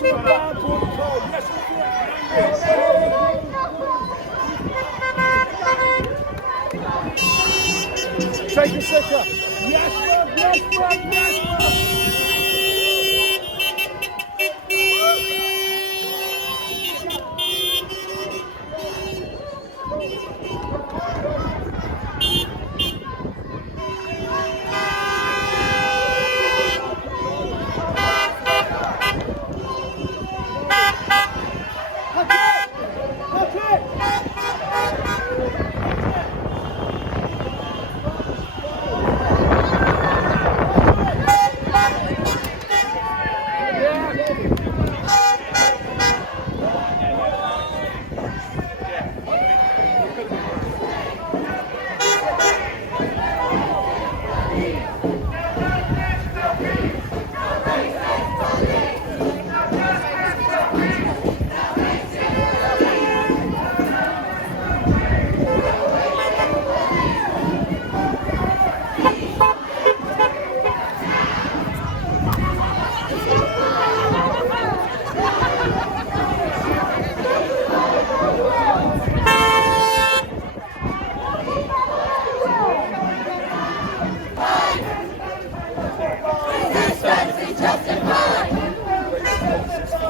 to the ground protocol. Yes, take a second. Yes, ma'am, yes, ma'am, yes, ma'am.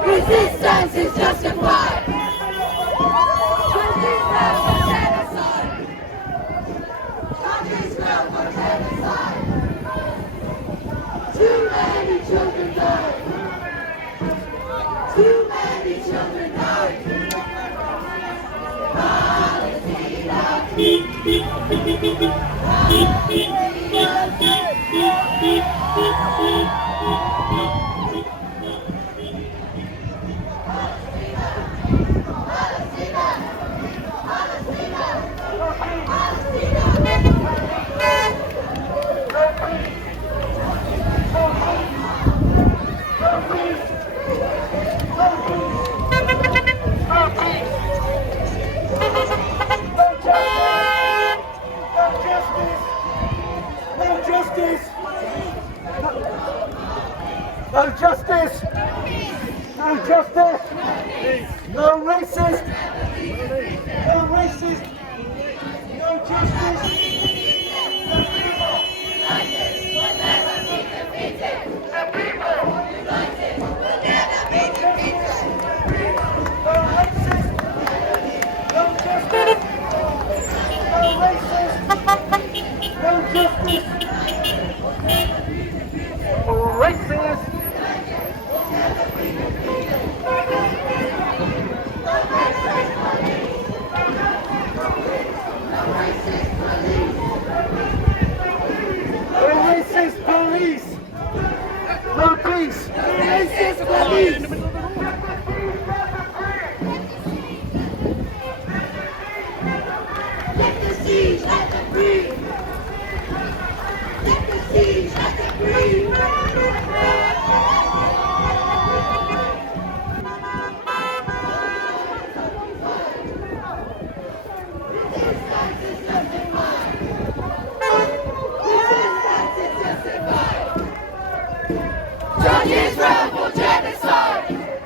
Resistance is justified. Too many children died. Too many children died. No justice! No justice! No racist! No racist! No justice! The people united will never be defeated! The people united will never be defeated! No racist! No justice! No racist! No justice! Racist! Racist police! No peace! Racist police! Let the siege, let them breathe! Let the siege, let them breathe! Resistance is justified! Resistance is justified! Judge Israel for genocide!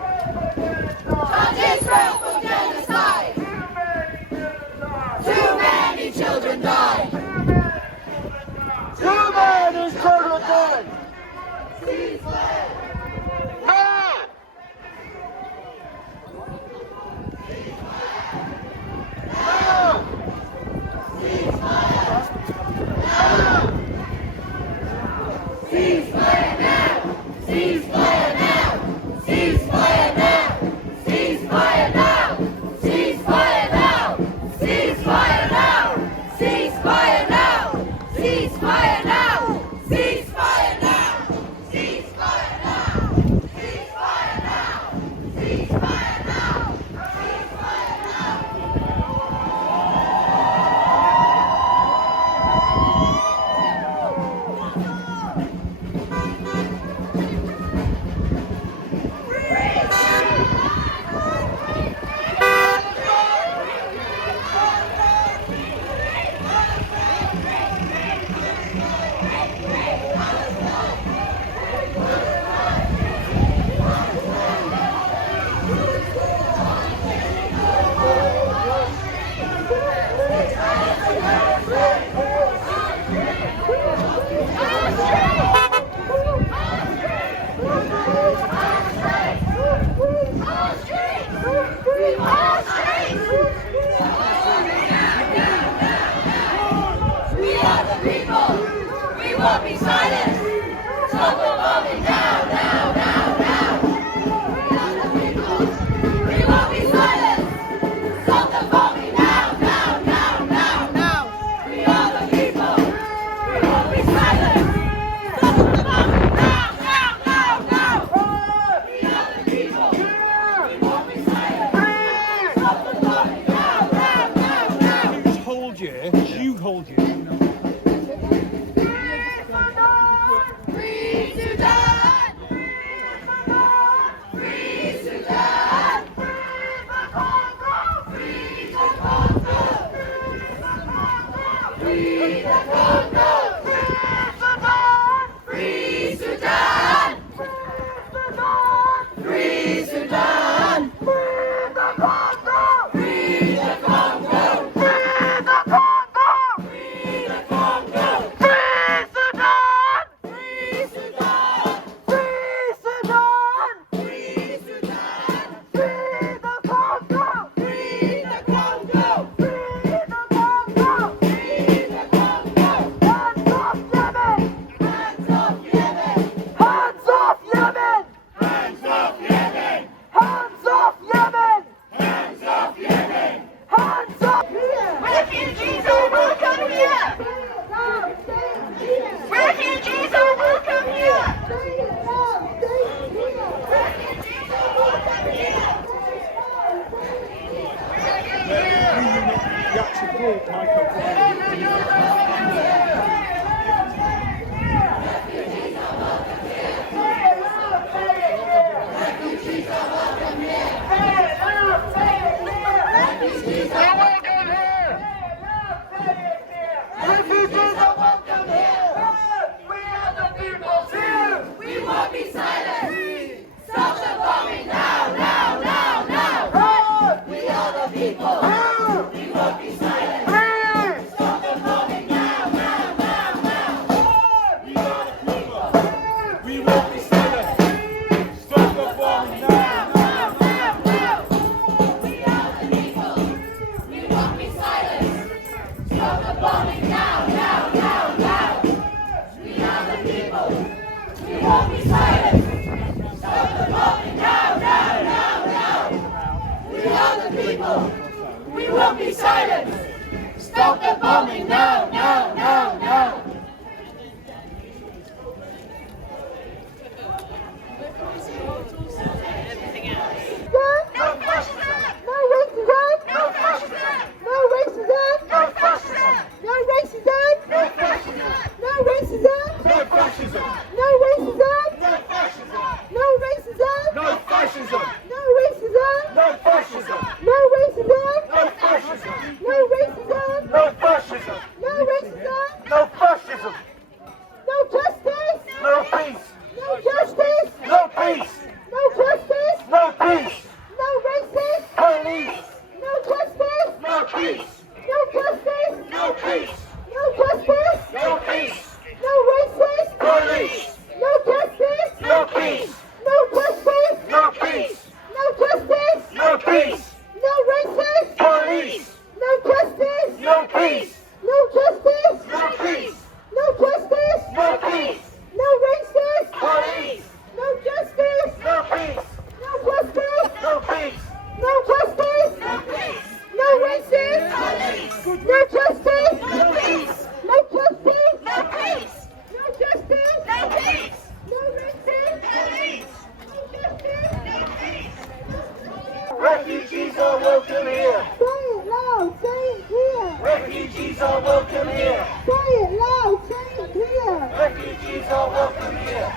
Refugees are welcome here.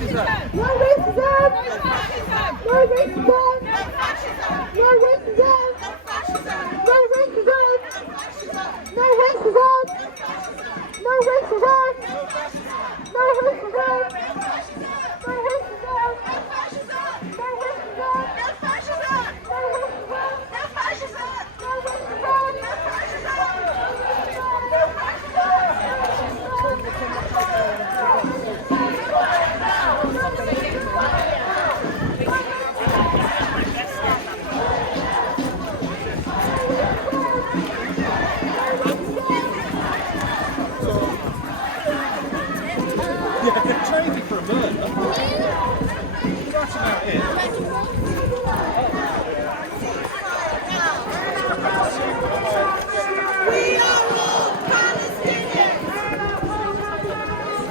No racism! No racism! No racism! No racism! No racism! No racism! No racism! No Yeah, they're training for a murder. That's about it. We are all Palestinians. We are all Palestinians.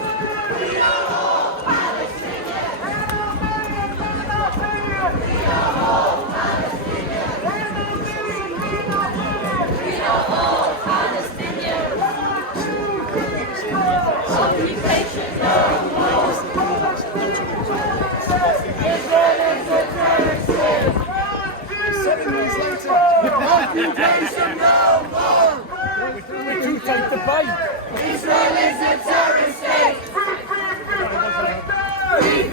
We are all Palestinians. We are all Palestinians. Occupation no more. Israel is a terrorist state. 7 years later. Occupation no more. We do take the bait. Israel is a terrorist state. Free, free, free Palestine. Free,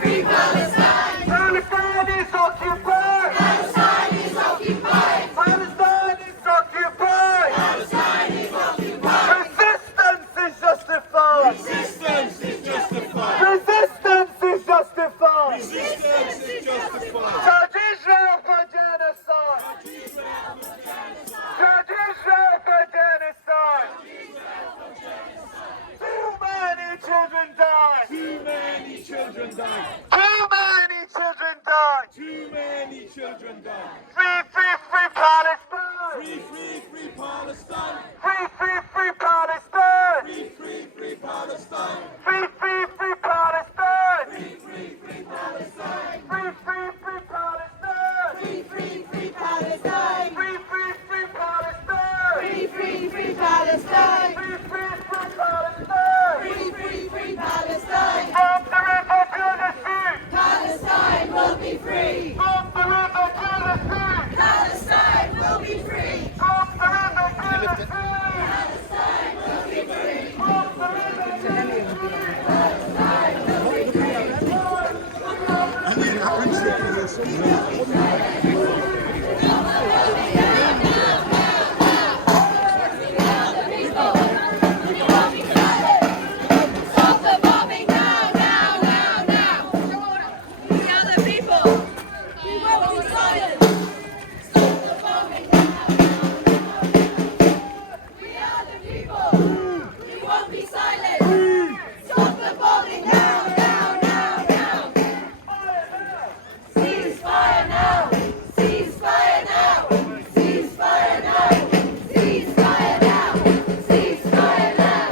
free Palestine. Palestine is occupied. Palestine is occupied. Palestine is occupied. Palestine is occupied. Resistance is justified. Resistance is justified. Resistance is justified. Resistance is justified. Judge Israel for genocide. Judge Israel for genocide. Too many children die. Too many children die. Too many children die. Too many children die. Free, free, free Palestine. Free, free, free Palestine. Free, free, free Palestine. Free, free, free Palestine. Free, free, free Palestine. Free, free, free Palestine. Free, free, free Palestine. Free, free, free Palestine. Free, free, free Palestine. Free, free, free Palestine. Free, free, free Palestine. Free, free, free Palestine. From the river to the sea. Palestine will be free. From the river to the sea. Palestine will be free. From the river to the sea. Palestine will be free. From the river to the sea. Palestine will be free. Stop the bombing now, now, now, now. We are the people. We won't be silent. Stop the bombing now, now, now. We are the people. We won't be silent. Stop the bombing now, now, now, now. Ceasefire now. Ceasefire now. Ceasefire now. Ceasefire now. Ceasefire now.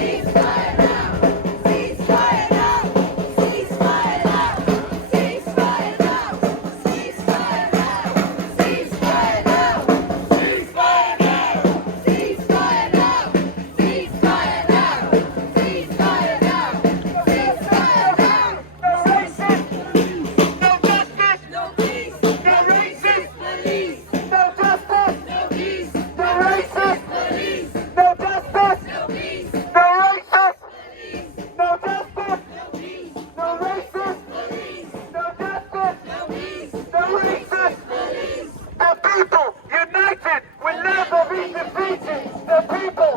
Ceasefire now. Ceasefire now. Ceasefire now. Ceasefire now. Ceasefire now. Ceasefire now. Ceasefire now. Ceasefire now. Ceasefire now. Ceasefire now. Ceasefire now. No racist. No justice. No peace. No racist. Police. No justice. No peace. No racist. Police. No justice. No peace. No racist. Police. No justice. No peace. No racist. Police. No justice. No peace. No racist. Police. The people united will never be defeated. The people